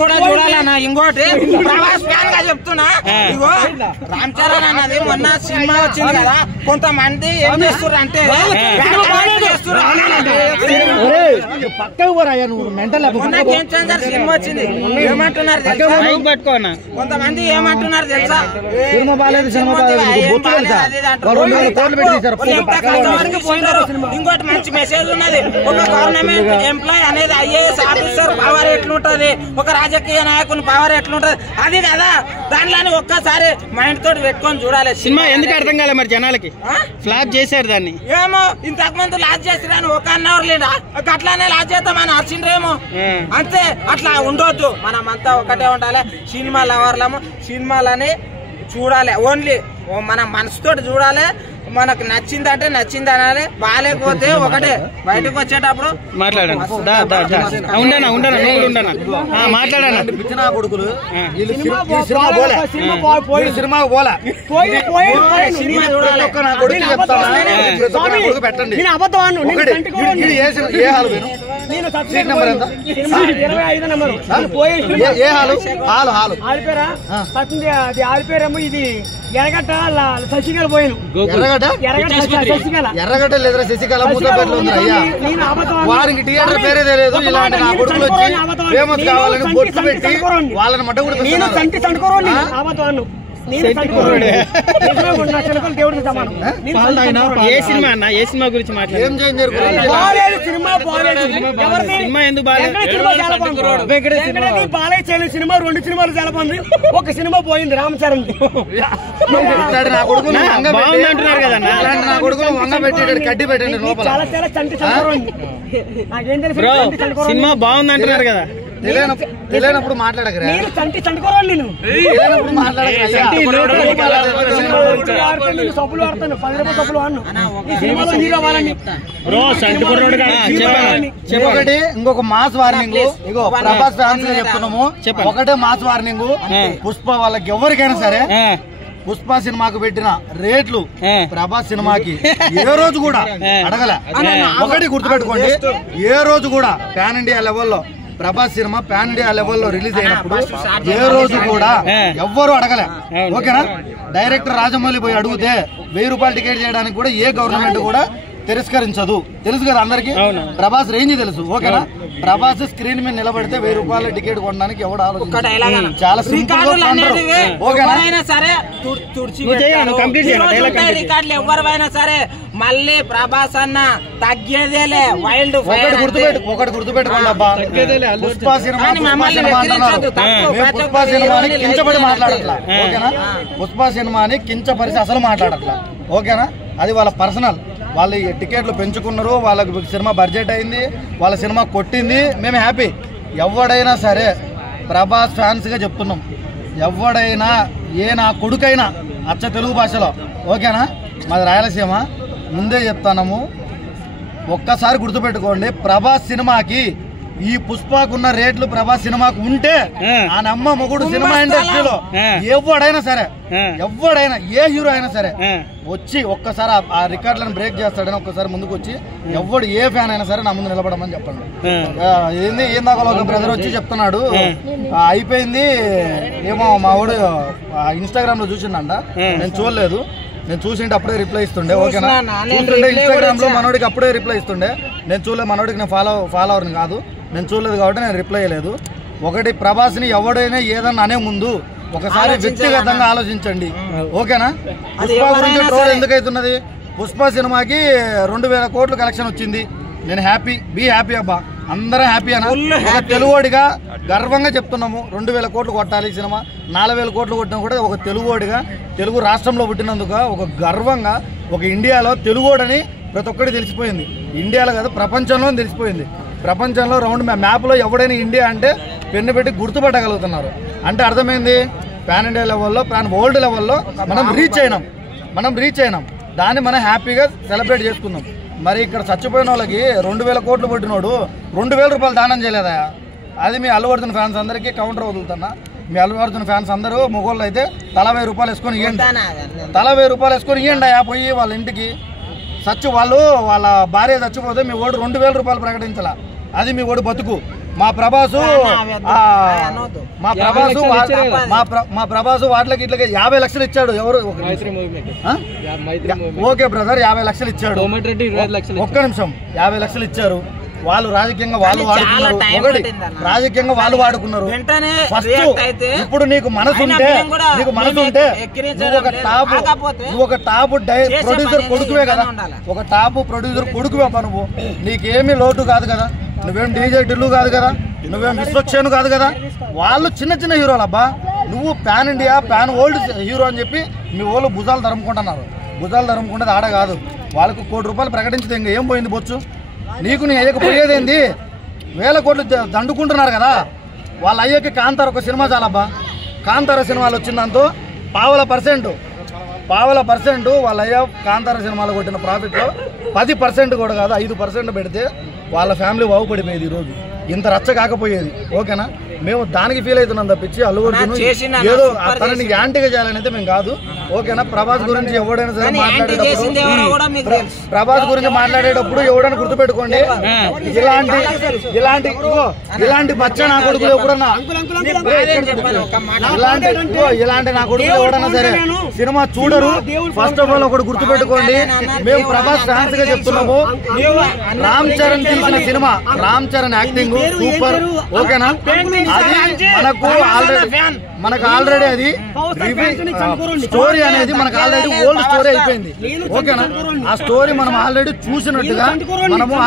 కూడా చూడాలన్నా. ఇంకోటి ప్రభాస్ ఫ్యాన్ గా చెప్తున్నా, ఇగో రామ్ చరణ్ అన్నది మొన్న సినిమా వచ్చింది కదా, కొంతమంది ఏం చేస్తున్నారు అంటే సినిమా వచ్చింది ఏమంటున్నారు కొంతమంది ఏమంటున్నారు తెలుసా, ఇంకోటి మంచి మెసేజ్ ఉన్నది. ఒక గవర్నమెంట్ ఎంప్లాయ్ అనేది ఐఏఎస్ ఆఫీసర్ పవర్ ఎట్లుంటది, ఒక రాజకీయ నాయకుని పవర్ ఎట్లుంటది అది కదా. దాంట్లో ఒక్కసారి మైండ్ తోటి పెట్టుకొని చూడాలి. సినిమా ఎందుకు అర్థం కాలే మరి జనాలకి, ఫ్లాప్ చేశారు దాన్ని. ఏమో ఇంతకు ముందు లాజ్ చేసిరాని ఒక అన్నవర్ లేదా అట్లానే లాజ్ చేద్దామని వచ్చిండ్రేమో అంతే. అట్లా ఉండొద్దు, మనం అంతా ఒకటే ఉండాలి. సినిమా లవర్లము సినిమాలని చూడాలి, ఓన్లీ మన మనసుతోటి చూడాలి. మనకు నచ్చిందంటే నచ్చింది అనాలి, బాగాలేకపోతే ఒకటే బయటకు వచ్చేటప్పుడు మాట్లాడాను. కొడుకులు పెట్టండి. ఆలిపేరేమో ఇది ఎర్రగడ్డ శశికళ పోయాను. ఎర్రగడ్డ లేదురా శశికళ మూతపేటలో ఉంది అయ్యా. వారికి థియేటర్ పేరే తెలియదు. ఇలాంటి నా కొడుకులు వచ్చి ఫేమస్ కావాలని బొట్టు పెట్టి వాళ్ళని మట్ట కూడా ఏ సినిమా అన్న, ఏ సినిమా గురించి మాట్లాడారు? సినిమా ఎందుకు బాలయ్య చేయని సినిమా 2 సినిమాలు చాలా బాగుంది. ఒక సినిమా పోయింది రామ్ చరణ్. నా కొడుకు బాగుంది అంటున్నారు కదా నా కొడుకులు వంగ పెట్టి కడ్డి పెట్టండి లోపల. చాలా చాలా చంటి నాకేం తెలుసు, సినిమా బాగుంది అంటున్నారు కదా. తెలియనప్పుడు మాట్లాడగరా, చంటి చండుకోవాలి. నేను సబ్బులు వాడతాను, 10 రూపాయలు సబ్బులు వాడను. ఈ సినిమాలో హీరో వాళ్ళని ఒకటి ఇంకొక మాస్ వార్నింగ్. ఇగో ప్రభాస్ ఫ్యాన్స్ చెప్తున్నాము, ఒకటే మాస్ వార్నింగ్. పుష్ప వాళ్ళకి ఎవరికైనా సరే పుష్ప సినిమాకు పెట్టిన రేట్లు ప్రభాస్ సినిమాకి ఏ రోజు కూడా అడగలే. ఒకటి గుర్తుపెట్టుకోండి, ఏ రోజు కూడా పాన్ ఇండియా లెవెల్లో ప్రభాస్ సినిమా పాన్ ఇండియా లెవెల్లో రిలీజ్ అయినప్పుడు ఏ రోజు కూడా ఎవ్వరూ అడగలే. ఓకేనా, డైరెక్టర్ రాజమౌళి పోయి అడిగితే 1000 రూపాయలు టికెట్ చేయడానికి కూడా ఏ గవర్నమెంట్ కూడా తిరస్కరించదు. తెలుసు కదా అందరికి, ప్రభాస్ రేంజ్ తెలుసు. ఓకేనా, ప్రభాస్ స్క్రీన్ మీద నిలబడితే 1000 రూపాయల టికెట్ కొనడానికి ఎవడు ఆలోచించారు. చాలా సింపుల్. ఎవరైనా సరే రికార్డులు ఎవరైనా సరే మళ్ళీ ప్రభాస్ అన్న తగ్గేదేలే. వైల్డ్ ఒకటి గుర్తుపెట్టుకోండి అబ్బా, పుష్ప సినిమాని కించపడి మాట్లాడట్లా. ఓకేనా, పుష్ప సినిమాని కించపరిచి అసలు మాట్లాడట్లా. ఓకేనా, అది వాళ్ళ పర్సనల్. వాళ్ళు టికెట్లు పెంచుకున్నారు, వాళ్ళకి సినిమా బడ్జెట్ అయింది, వాళ్ళ సినిమా కొట్టింది, మేము హ్యాపీ. ఎవడైనా సరే ప్రభాస్ ఫ్యాన్స్గా చెప్తున్నాం, ఎవడైనా నా కొడుకైనా అచ్చ తెలుగు భాషలో. ఓకేనా, మాది రాయలసీమ, ముందే చెప్తాము. ఒక్కసారి గుర్తుపెట్టుకోండి, ప్రభాస్ సినిమాకి ఈ పుష్పకున్న రేట్లు ప్రభాస్ సినిమాకు ఉంటే ఆ నమ్మ మొగుడు సినిమా ఇండస్ట్రీలో ఎవడైనా సరే, ఎవడైనా ఏ హీరో అయినా సరే వచ్చి ఒక్కసారి ఆ రికార్డులను బ్రేక్ చేస్తాడని ఒక్కసారి ముందుకు వచ్చి ఎవడు ఏ ఫ్యాన్ అయినా సరే నా ముందు నిలబడమని చెప్పండి. ఏందాక ఒక బ్రదర్ వచ్చి చెప్తున్నాడు అయిపోయింది ఏమో, మా వాడు ఇన్స్టాగ్రామ్ లో చూసిండంట, నేను చూడలేదు. నేను చూసింటే అప్పుడే రిప్లై ఇస్తుండే. ఓకేనా, చూస్తుంటే ఇన్స్టాగ్రామ్ లో మనోడికి అప్పుడే రిప్లై ఇస్తుండే. నేను చూడలేదు, మనోడికి నేను ఫాలోవర్ని కాదు, నేను చూడలేదు కాబట్టి నేను రిప్లై ఇవ్వలేదు. ఒకటి, ప్రభాస్ని ఎవడైనా ఏదన్నా అనే ముందు ఒకసారి వ్యక్తిగతంగా ఆలోచించండి. ఓకేనా, పుష్ప గురించి ట్రోల్ ఎందుకైతున్నది? పుష్ప సినిమాకి 2000 కోట్లు కలెక్షన్ వచ్చింది. నేను హ్యాపీ, బీ హ్యాపీ అబ్బా, అందరం హ్యాపీ అన్న. ఒక తెలుగుడిగా గర్వంగా చెప్తున్నాము, 2000 కోట్లు కొట్టాలి సినిమా. 4000 కోట్లు కొట్టినా కూడా ఒక తెలుగుడిగా, తెలుగు రాష్ట్రంలో పుట్టినందుకు ఒక గర్వంగా, ఒక ఇండియాలో తెలుగుడని ప్రతి ఒక్కటి తెలిసిపోయింది. ఇండియాలో కాదు ప్రపంచంలో తెలిసిపోయింది. ప్రపంచంలో రౌండ్ మ్యాప్లో ఎవడైనా ఇండియా అంటే పెన్ను పెట్టి గుర్తుపట్టగలుగుతున్నారు. అంటే అర్థమైంది, పాన్ ఇండియా లెవెల్లో, పాన్ వరల్డ్ లెవెల్లో మనం రీచ్ అయినాం. దాన్ని మనం హ్యాపీగా సెలబ్రేట్ చేసుకుందాం. మరి ఇక్కడ చచ్చిపోయిన వాళ్ళకి 2000 కోట్లు కొట్టినోడు 2000 రూపాయలు దానం చేయలేదా? అది మీ అల్లు అర్జున్ ఫ్యాన్స్ అందరికీ కౌంటర్ వదులుతున్నా. మీ అల్లు అర్జున్ ఫ్యాన్స్ అందరూ మొగోళ్ళు అయితే తలా 1000 రూపాయలు వేసుకొని ఇవ్వండి, తలా 1000 రూపాయలు వేసుకొని ఇవ్వండి. పోయి వాళ్ళ ఇంటికి వాళ్ళ భార్య చచ్చిపోతే మీ ఓడు 2000 రూపాయలు ప్రకటించాల. అది మీ ఓడి బతుకు. మా ప్రభాసు మా ప్రభాసు వాటికి ఇట్లకి 50 లక్షలు ఇచ్చాడు. ఎవరు? ఓకే బ్రదర్, 50 లక్షలు ఇచ్చాడు. ఒక్క నిమిషం, 50 లక్షలు ఇచ్చారు. వాళ్ళు రాజకీయంగా వాళ్ళు వాడుకున్నారు. ఒకటి రాజకీయంగా వాళ్ళు వాడుకున్నారు. ఫస్ట్ ఇప్పుడు నీకు మనసు ఉంటే నువ్వు ఒక టాప్ ప్రొడ్యూసర్ కొడుకువే కదా, ఒక టాప్ ప్రొడ్యూసర్ కొడుకువే నువ్వు. నీకేమీ లోటు కాదు కదా, నువ్వేం డీజే టిల్లు కాదు కదా, నువ్వేం విశ్వక్షేణు కాదు కదా. వాళ్ళు చిన్న చిన్న హీరోలు అబ్బా. నువ్వు pan India pan world hero అని చెప్పి మీ వాళ్ళు భుజాలు ధరుముకుంటున్నారు. భుజాలు ధరుముకుంటే ఆడ కాదు. వాళ్ళకు ₹1 ప్రకటించితే ఇంకా ఏం పోయింది బొచ్చు? నీకు నీ అయ్యకు పోయేదేంది? 1000 కోట్లు దండుకుంటున్నారు కదా. వాళ్ళ అయ్యకి కాంతార ఒక సినిమా చాలబ్బా. కాంతార సినిమాలు వచ్చిందంతో పావల పర్సెంట్ వాళ్ళ అయ్య కాంతార సినిమాలో కొట్టిన ప్రాఫిట్లో 10% కూడా కాదు, 5% పెడితే వాళ్ళ ఫ్యామిలీ బాగుపడిపోయేది. ఈరోజు ఇంత రచ్చ కాకపోయేది. ఓకేనా? మేము దానికి ఫీల్ అవుతున్నాం తప్పించి అల్లు అర్జున్ ఏదో తనని యాంటీగా చేయాలని అయితే మేము కాదు. ఓకేనా? ప్రభాస్ గురించి ఎవడైనా సరే మాట్లాడేటప్పుడు ఎవడైనా గుర్తుపెట్టుకోండి, ఇలాంటి బచ్చ నా కొడుకులు ఎప్పుడన్నా ఇలాంటి నా కొడుకులు ఎవడన్నా సరే సినిమా చూడరు. ఫస్ట్ ఆఫ్ ఆల్ ఒకటి గుర్తుపెట్టుకోండి, మేము ప్రభాస్ ఫ్యాన్స్ గా చెప్తున్నాము. రామ్ చరణ్ తీసిన cinema, Ram Charan acting super. ఓకేనా? అది మనకు ఆల్రెడీ అది స్టోరీ అనేది మనకు ఆల్రెడీ ఓల్డ్ స్టోరీ అయిపోయింది. ఓకేనా? ఆ స్టోరీ మనం ఆల్రెడీ చూసినట్టుగా మనము